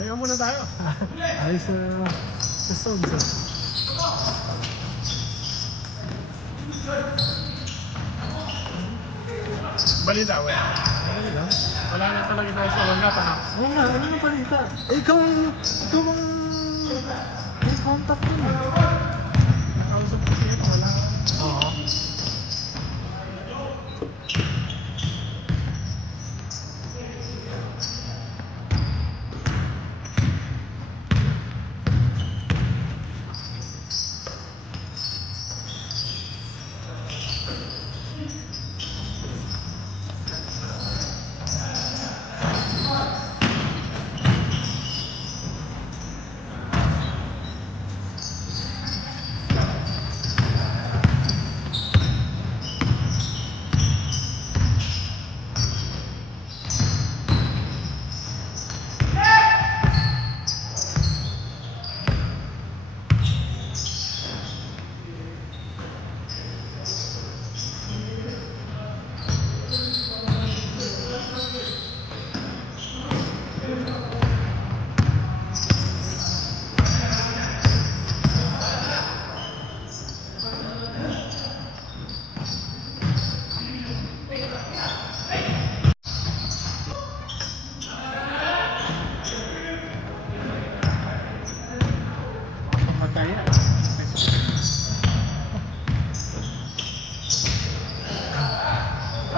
Sayo muna tayo. Ayos sa sound sa. Balita, wala. Wala na talaga tayo sa wala pa na. Oo nga, ano na balita? Ikaw ang may contact mo. Nakausap ko siya, wala. Oo.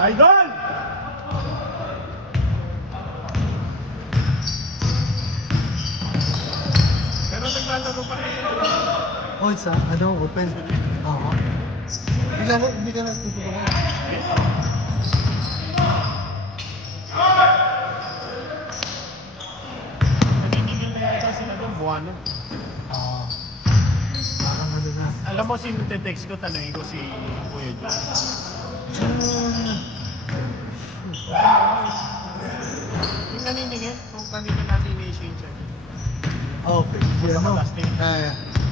Idol! Pero naglalaro pa rin. Oh, it's open. Oo. Hindi ka nagtutulungan. Naninigil na yata sila doon, buwan na. Oo. Parang ano na. Alam mo, sino text ko, tanongin ko si Kuya John. Yung naninigil, kung kanina natin i-change siya. Okay.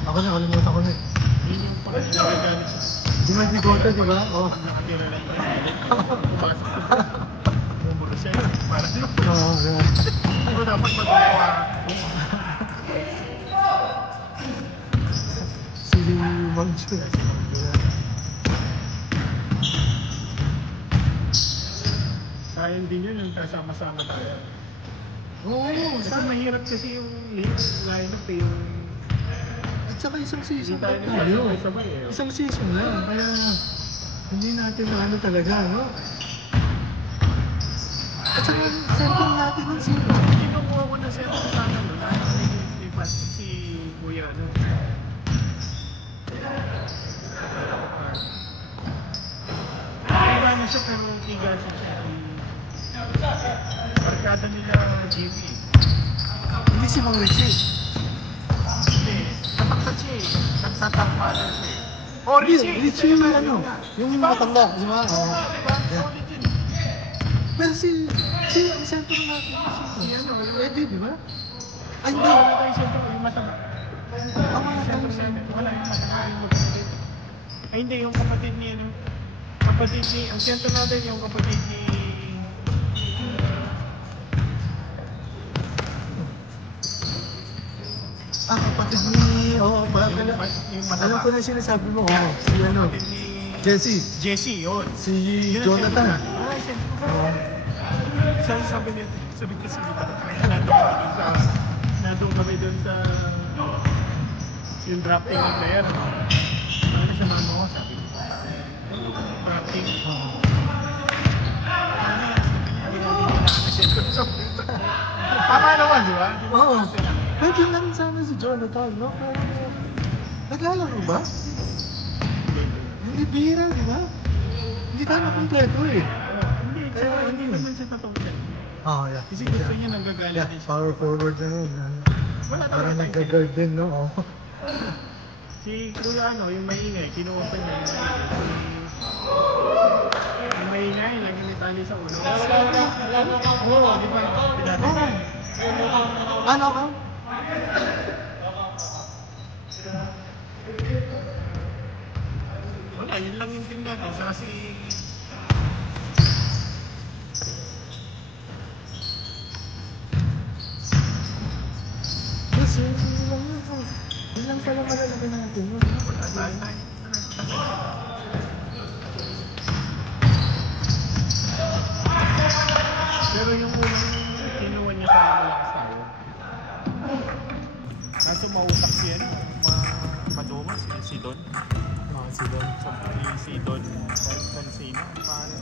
Ako na, kalimutan ko na eh. Yun yung pagkakagalit siya. Di ba Digota, di ba? Oo. Nakatira lang yung pumasok ko. Bumulo siya. Para Oo, yeah. ano dapat magawa? Sili Mangcho. Sayang din yun yung kasama-sama tayo. Oo, Kasi mahirap kasi yung line-up eh, yung At saka isang season Hindi tayo lang tayo. sabay-sabay eh. Isang season lang. Kaya hindi natin na ano talaga, no? At saka center natin ng sino. kinukuha ko na siya ng sana nun. Si Kuya ano. Ano siya pero tigas siya. Barkada nila GP. Hindi si Mang Richie. Hindi. Tatakta siya eh. Nagtatakpada siya eh. Oh, Richie yung ano, yung matanda, di ba? Oo. Diba? Solid yun. Pero ang center natin, Si ano, Eddie, di ba? Ay, hindi. wala tayo siyempre yung mataba. Ang mga Siyempre tayo sa wala yung mataba yung magkakit. Ay hindi, yung kapatid ni ano. Kapatid ni, ang siyempre natin yung kapatid ni kapatid ni... Oo, parang yung mataba. alam ko na yung sinasabi mo, oo. Si ano, Kapatid ni Jesse. Jesse, yun. Si Jonathan. Ay, siyempre. Oo. Sabi niya, sabi ko sige pa. Nandun kami dun sa yung drafting ng player. Ano siya mano ko, sabi ko. Drafting. Oo. Tama naman, di ba? Oo. Pwede lang sana si Jonathan, no? Pero, naglalaro ba? Hindi bihira, di ba? Hindi tayo kompleto eh. Hindi, kaya hindi naman siya tatungkol. Oo, yeah. Kasi gusto niya nanggagalit Yeah, din siya. power forward na yun. Wala Parang naman nagka-guard din, no? Oo. Si Kuya ano, yung maingay, kinuha pa niya yung maingay, lagi ni tali sa ulo. Oo, di ba? Oo. Ano ka? Wala, yun lang yung team natin. Saka si... pala malalaki natin. Pero yung unang kinuha niya sa malakas tayo. Kaso mautak siya, madumas, si Don. Si Don. Si Don Cancino. Paano?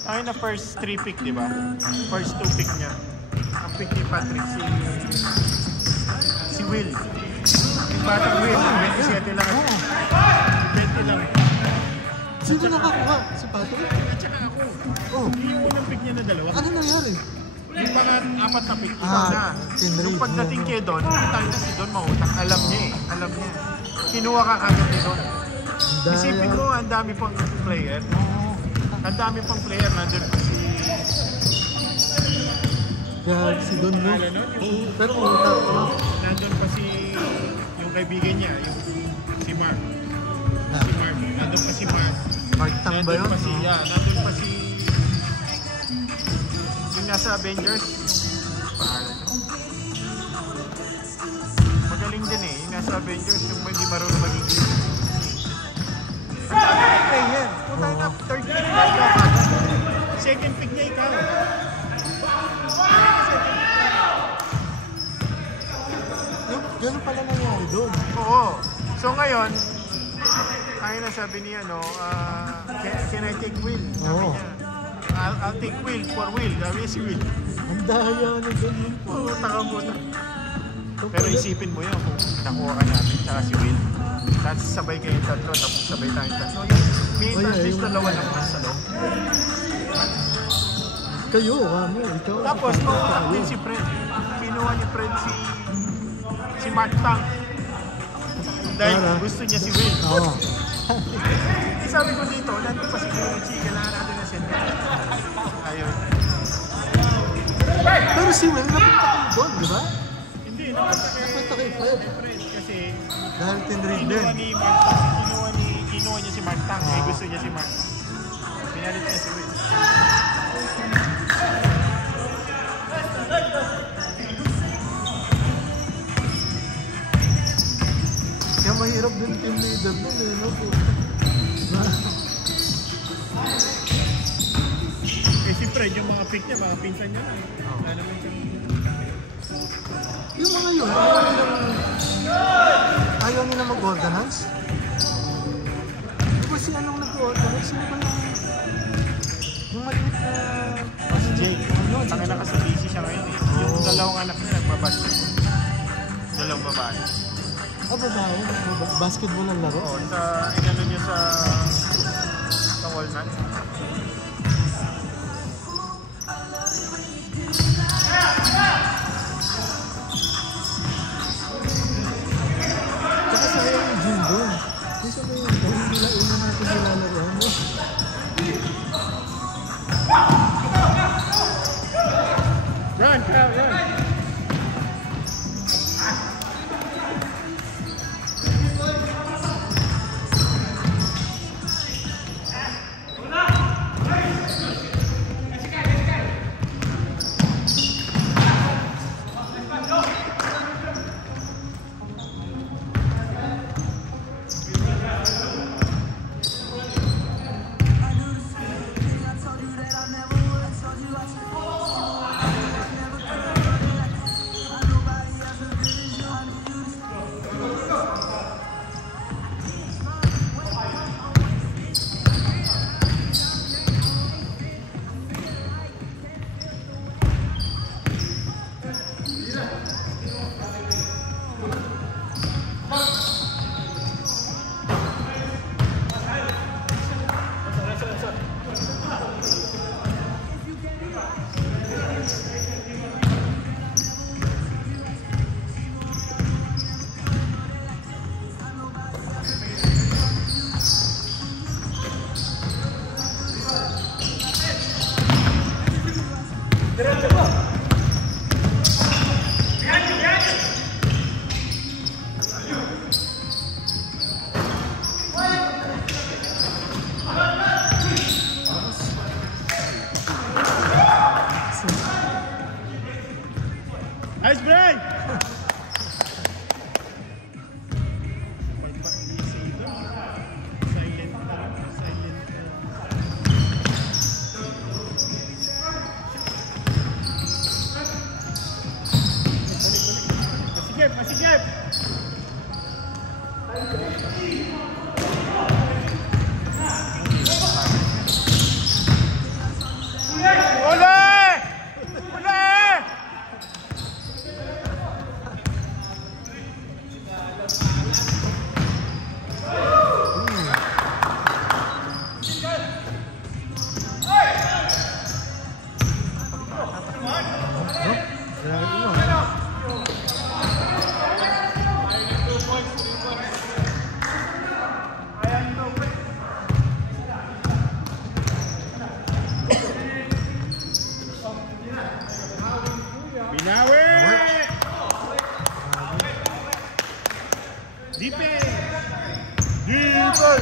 Tayo na first 3 pick, di ba? First 2 pick niya. Ang pick ni Patrick si Will. Yung batang Will, 27 lang. 20 lang. Sino nakakuha? Si Patrick? At saka ako. Oh. Yung unang pick niya na dalawa. Ano nangyari? Yung mga 4 na pick, isa na. Henry. Yung pagdating kay Don, tayo na si Don mautang. Alam niya eh. Alam niya. Kinuha ka kagad ni Don. Isipin mo, ang dami pang player. Ang dami pang player. Nandun pa si... Gag, si Don mo. Oo, pero mautang ko. Nandun pa si... Yung kaibigan niya, si Mark. Si Mark. Nandun pa si Mark. Mark Tang ba yun? Nandun pa si... Yung nasa Avengers. Pangalan niya. Magaling din eh. Yung nasa Avengers, yung hindi marunong mag-English. Ang dami ng player. Punta na, third pick na ikaw. Second pick niya ikaw. Ganun pala nangyari doon. Oo. So ngayon, ayun na sabi niya, no, can I take Will? Sabi Oo. niya, I'll take Will for Will. Sabi niya si Will. Ang daya na doon. Puta ka muna. Pero isipin mo yun kung nakuha ka natin tsaka si Will. Tapos sabay kayong tatlo, tapos sabay tayong tatlo. May at dalawa naman sa loob. Kayo, kami, ikaw. Tapos mautak din si Fred. Kinuha ni Fred si Mark Tang. Dahil gusto niya si Will. Oo. Sabi ko dito, nandun pa si Kuchi, kailangan natin na center. Ayun. Pero si Will, napunta kayo doon, di ba? Hindi, napunta kay Fred. Kasi Dahil tinrin din. kinuha ni Mark Tang, kinuha niya si Mark Tang, eh gusto niya si Mark. Pinalit niya si Will. Kaya mahirap din team leader din eh, no? Eh si Fred, yung mga pick niya, mga pinsan niya na. Wala naman siya. Yung mga yun, ayaw nila mag-golden hands? Di ba si anong nag-golden hands? Sino ba yung maliit na... Si Jake. Ang anak kasi busy siya ngayon eh. Yung dalawang anak niya nagbabasketball. Dalawang babae. Babae? Basketball ang laro? Oo, inano niya sa Walnut. Saka sa yung gym doon. Yung sa may nila natin nilalaroan mo. Run, Cal, run! Nice break! Binawi! Dipe! Dipe!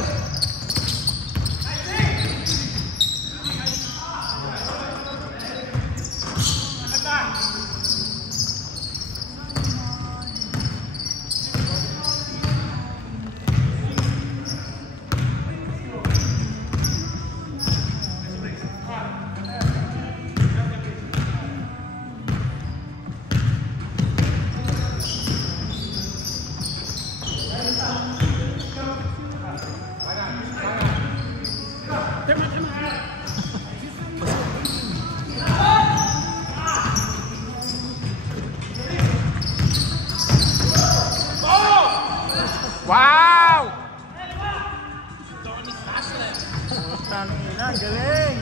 Wow! Tangina, galing!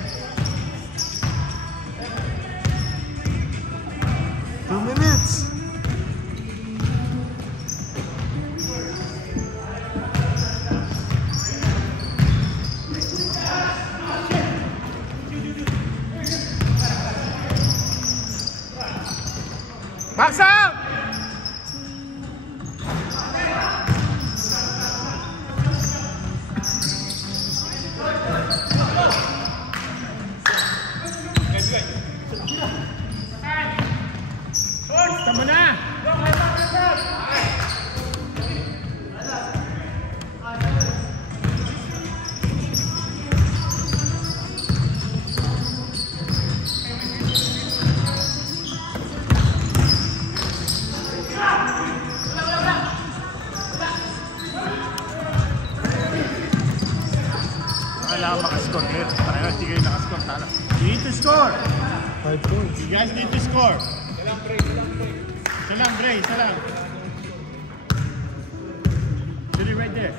2 minutes. Box out! Tama na! Kailangan makascore ngayon. Tayo, hindi kayo nakascore. Tala. You need to score! 5 points. You guys need to score. Salam, Bray, salam. Sit it right there.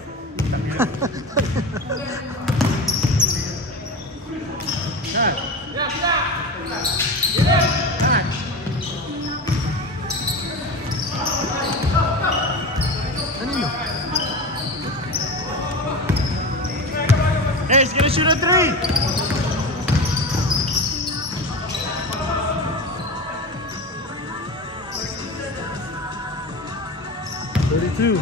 Cut. Cut. Kanino? Hey, he's gonna shoot a 3. Thirty-two.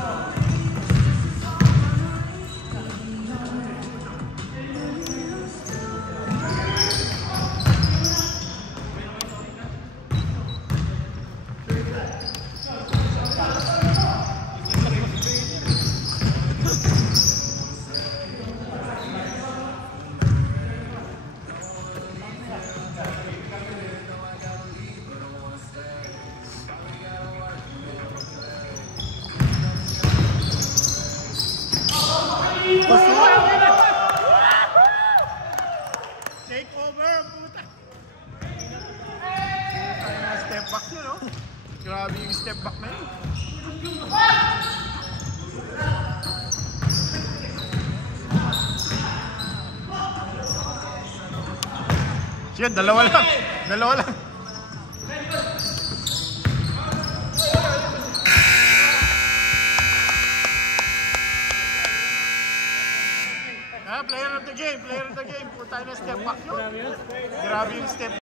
Take over, puta. Ay, na step back yun, no? Grabe yung step back na yun. Siya, dalawa lang. Dalawa lang. Player of the game, player of the game. Punta na step back yun. Grabe yung step